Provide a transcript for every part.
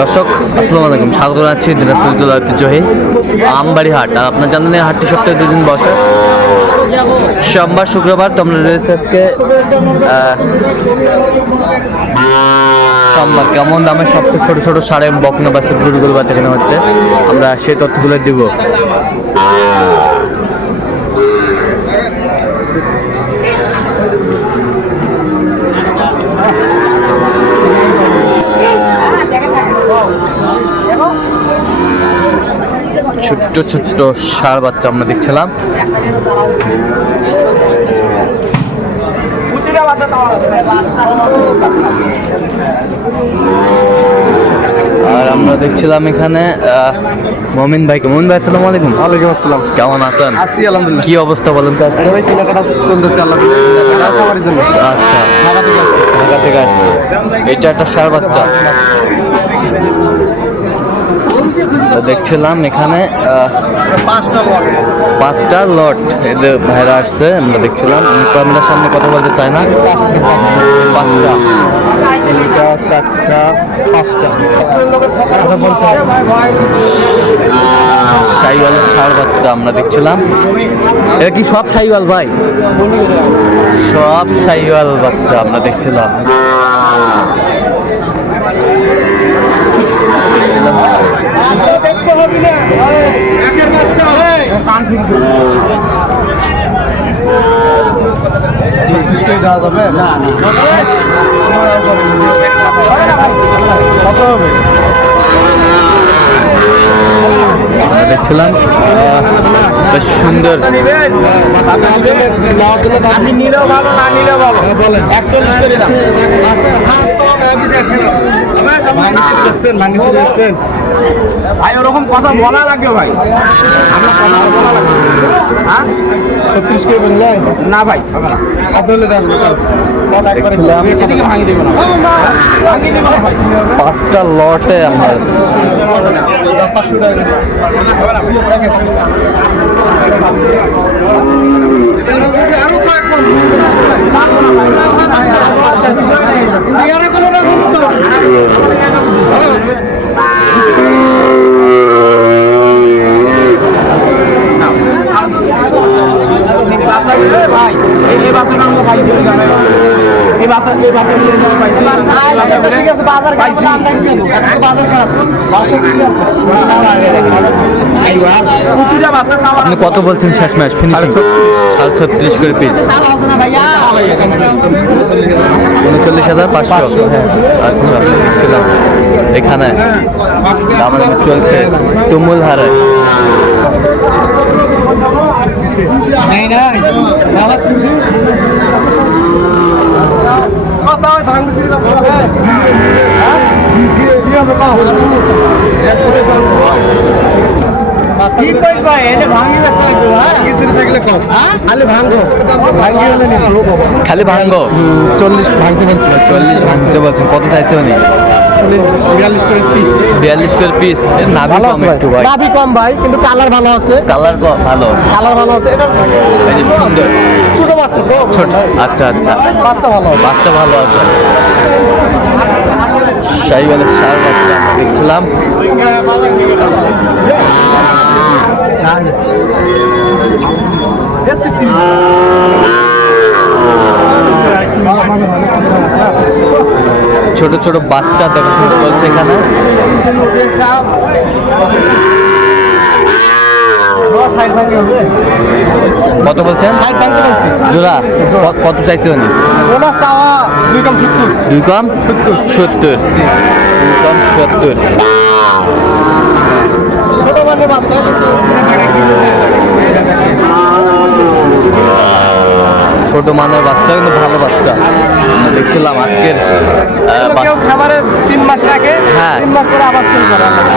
দর্শক, আসসালামু আলাইকুম। স্বাগত জানাচ্ছি দিনাজপুর জেলার ঐতিহ্যবাহী আমবাড়ি হাট। আর আপনার জানেন হাটটি সপ্তাহে দুদিন বসে। সোমবার, শুক্রবার তো আমরা রয়েছে আজকে সোমবার। কেমন দামে সবচেয়ে ছোট ছোট সাড়ে বকনা বাসের গরুগুলো বাচ্চা কেনা হচ্ছে? আমরা সেই তথ্যগুলো দিব। ছোট্ট ছোট্ট ষাঁড় বাচ্চা আমরা দেখছিলাম। আর আমরা দেখছিলাম এখানে মমিন ভাইকে। মমিন ভাই আসসালামু আলাইকুম। ওয়ালাইকুম আসসালাম। কেমন আছেন? আছি আলহামদুলিল্লাহ। কি অবস্থা বলেন তো? আজকে? ওই কেনাকাটা চলতেছে জন্য আচ্ছা। ঢাকা থেকে আসছি। ঢাকা থেকে আসছে। এটা একটা ষাঁড় বাচ্চা। দেখছিলাম এখানে পাঁচটা লট এদের ভাইরা আসছে আমরা দেখছিলাম। আমি ক্যামেরার সামনে কথা বলতে চাই না। পাঁচটা। চারটা পাঁচটা। কথা বলতে বাচ্চা আমরা দেখছিলাম। এটা কি সব সাইওয়াল ভাই? সব সাইওয়াল বাচ্চা আমরা দেখছিলাম। দেখছিলাম। দেখছিলাম বেশ সুন্দর আপনি নিলেও ভালো না নিলেও ভালো একচল্লিশ করে ভাই ওরকম কথা বলা লাগবে ভাই। আমরা কথা বলা লাগবে হ্যাঁ? ছত্রিশ করে বললেন না ভাই পাঁচটা লটে আমরা। পাঁচশো টাকা। ভাই এই বাসটা আমরা পাইছি। এই বাসা এই বাসা পাইছি। ঠিক আছে বাজার পাইছি। বাজার খারাপ। বাজার ঠিক আছে প্রতিটা বাসার নাম আপনি কত বলছেন শেষ ম্যাচ? ফিনিশিং সাড়ে ছত্রিশ। করে পিস উনচল্লিশ হাজার পাঁচশো। আচ্ছা দেখছিলাম এখানে চলছে তুমুল হারে। নাই নাই আমার কিছু কথা ভাঙছি না কি হবে কাও কি কই ভাই এলে ভাঙি লাগবে হ্যাঁ কিছু থাকলে কম খালি ভাঙবো ভাঙি হলে নি খালি চল্লিশ ভাঙতে বলছি চল্লিশ ভাঙতে বলছেন কত চাইছে উনি? বিয়াল্লিশ করে পিস বিয়াল্লিশ করে পিস নাভি কম একটু ভাই। নাভি কম ভাই কিন্তু কালার ভালো আছে। কালার ভালো। কালার ভালো আছে। এটা সুন্দর। ছোট বাচ্চা তো। ছোট। আচ্ছা আচ্ছা। বাচ্চা ভালো বাচ্চা ভালো আছে। শাহিওয়ালের সার বাচ্চা দেখছিলাম। ছোট ছোট বাচ্চা দেখাশোনা চলছে এখানে কত বলছেন? জোড়া কত চাইছে উনি? দুই কম সত্তর। দুই কম? সত্তর। দুই কম সত্তর। ছোট বাচ্চা। ছোট মানের বাচ্চা কিন্তু ভালো বাচ্চা। দেখছিলাম আজকের খাবারে তিন মাস আগে হ্যাঁ। তিন মাস পরে আবার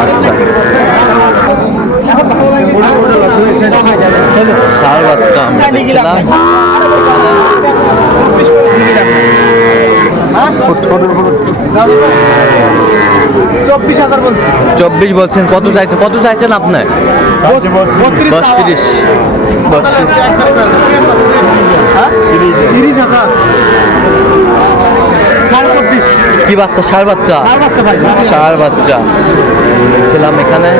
আচ্ছা। ষাঁড় বাচ্চা আমরা দেখছিলাম চব্বিশ হাজার বলছি চব্বিশ বলছেন কত চাইছেন? কত চাইছেন আপনি? বত্রিশ? তিরিশ হাজার কি বাচ্চা? ষাঁড় বাচ্চা ষাঁড় বাচ্চা। ছিলাম এখানে।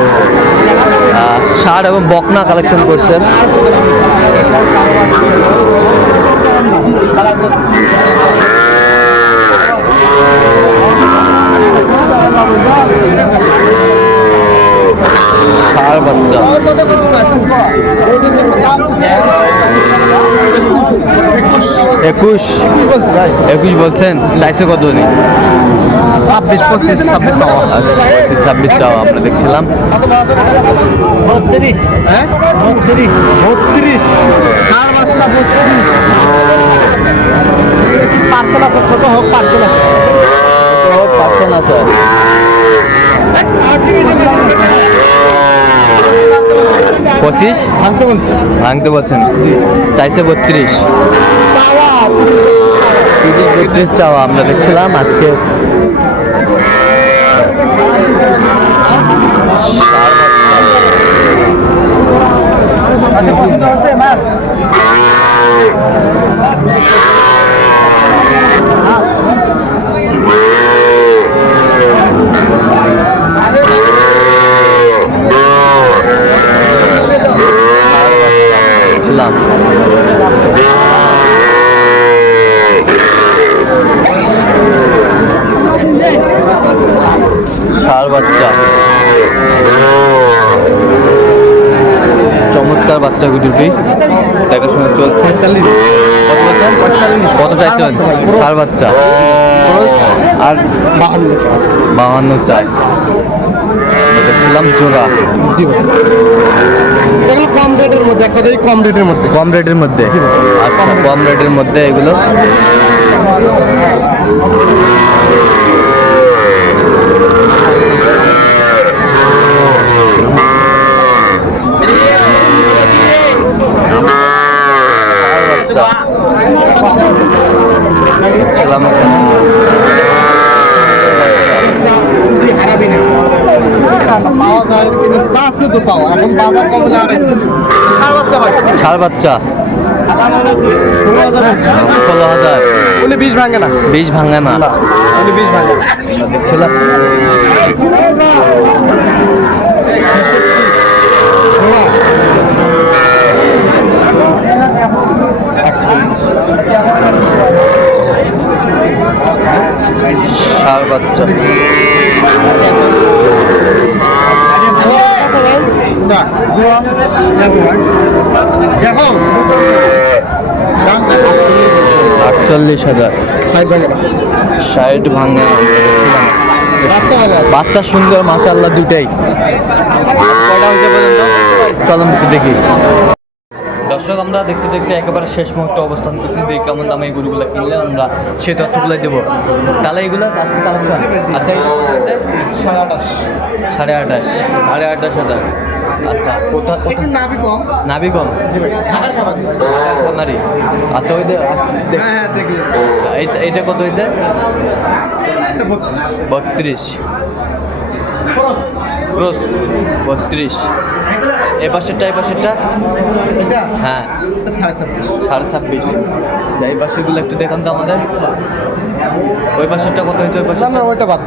ষাঁড় এবং বকনা কালেকশন করছেন। ষাঁড় বাচ্চা। একুশ। একুশ বলছেন? চাইছে কত দিন ছাব্বিশ পঁচিশ ছাব্বিশ পঁচিশ ছাব্বিশ চাওয়া আমরা দেখছিলাম। বত্রিশ। হ্যাঁ? বত্রিশ। বত্রিশ। কার বাচ্চা বত্রিশ। পার্সেল আছে ছোট হোক পার্সেল আছে। পার্সেন্ট আছে। পঁচিশ? ভাঙতে বলছি। ভাঙতে বলছেন। চাইছে বত্রিশ। তিরিশ বত্রিশ চাওয়া আমরা দেখছিলাম আজকে। ছিলাম ষাঁড় বাচ্চা। চমৎকার বাচ্চা দুটি দেখাশোনা চলছে। কত চাইছেন ষাঁড় বাচ্চা। আর বাহান্ন বাহান্ন চাই। দেখছিলাম জোড়া। জি এগুলো কম রেটের মধ্যে এক কথাই কম রেটের মধ্যে। কম রেটের মধ্যে। আচ্ছা কম রেটের মধ্যে এগুলো আচ্ছা ছিলাম ওখানে পাওয়া যায় কিন্তু তা আছে তো পাওয়া এখন বাজার কমলে আর সার বাচ্চা ষোলো হাজার। বিষ ভাঙে না। বীজ ভাঙে না বিষ ভাঙে দেখছিলাম ষাঁড় বাচ্চা। আটচল্লিশ হাজার। ষাট ভাঙে। বাচ্চা সুন্দর মাশাল্লাহ দুটাই। হয়েছে পর্যন্ত। চলো দেখি। দর্শক আমরা দেখতে দেখতে একেবারে শেষ মুহূর্তে অবস্থান করছি। দেখি কেমন দামে এই গরুগুলো কিনলে আমরা সেই তথ্যগুলো দেবো। তাহলে এগুলো কাছে কালেকশন আচ্ছা এটা কত হয়েছে সাড়ে আঠাশ। সাড়ে আঠাশ। সাড়ে আঠাশ হাজার। আচ্ছা কোথা একটু কম। খামারি। আচ্ছা ওই। হ্যাঁ হ্যাঁ আচ্ছা, এইটা কত হয়েছে? বত্রিশ। বত্রিশ। এ পাশেরটা এই পাশেরটা? এটা? হ্যাঁ। সাড়ে ছাব্বিশ। এই পাশেরগুলো একটু দেখান তো আমাদের। ওই পাশেরটা কত হয়েছে ওই পাশে না ওইটা বাদ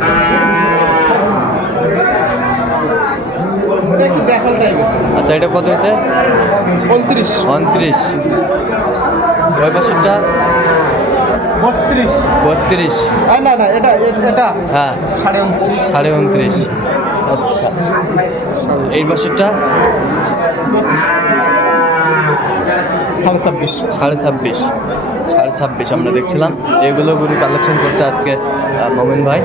আচ্ছা এটা কত হয়েছে? উনত্রিশ। উনত্রিশ। ওই পাশেরটা? বত্রিশ। বত্রিশ। না না এটা এটা হ্যাঁ। সাড়ে উনত্রিশ। সাড়ে উনত্রিশ। আচ্ছা। এই পাশেরটা সাড়ে ছাব্বিশ। সাড়ে ছাব্বিশ। সাড়ে ছাব্বিশ আমরা দেখছিলাম। এগুলো গরু কালেকশন করছে আজকে আহ, ভাই।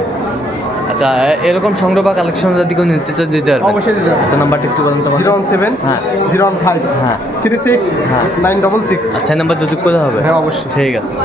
আচ্ছা এরকম সংগ্রহ বা কালেকশন যদি কেউ নিতে চায় দিতে পারবে। অবশ্যই দিতে পারবে। আচ্ছা নাম্বারটা একটু বলুন তো আমাকে। জিরো ওয়ান সেভেন হ্যাঁ। জিরো ওয়ান ফাইভ হ্যাঁ। থ্রি সিক্স হ্যাঁ। Nine double six. আচ্ছা এই নাম্বার যোগাযোগ করতে হবে। হ্যাঁ অবশ্যই। ঠিক আছে।